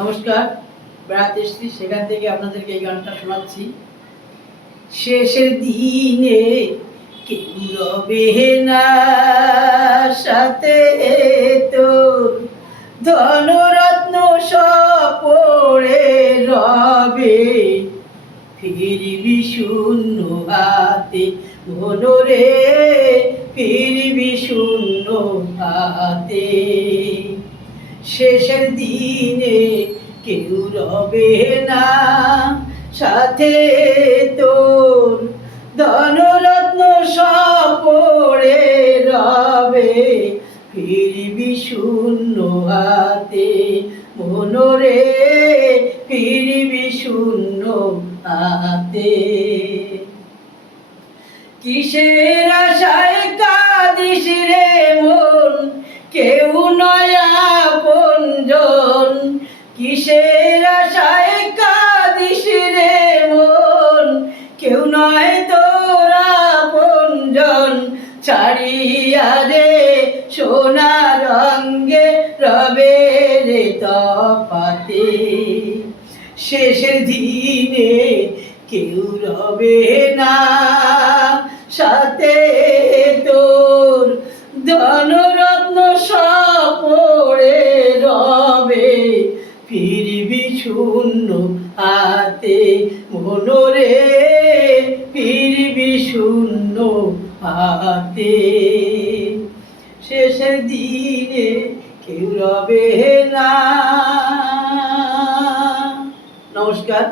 নমস্কার, বেড়াতে এসেছি। সেখান থেকে আপনাদেরকে এই গানটা শোনাচ্ছি। শেষের দিনে কেউ না সাথে তোর ধনরত্ন সপড়ে রবে। ফিরবি শূন্য হাতে মনোরে, ফিরবি শূন্য হাতে। শেষের দিনে কেউ রবে না। সাথে তোর ধনরত্ন সপড়ে রবে। ফিরবি শূন্য হাতে মনোরে, ফিরবি শূন্য হাতে। কিসের আশায় কাঁদিস রে মন? কেউ নয়া নয় তোরা পঞ্জন ছাড়িয়া রে সোনা রঙ্গে রবে রে তফাতে শেষের দিনে কেউ রবে না। সাথে তোর ধনরত্ন সপড়ে রবে। ফিরবি শূন্য হাতে মনোরে শূন্য হাতে শেষের দিনে কেউ রবে না। নমস্কার।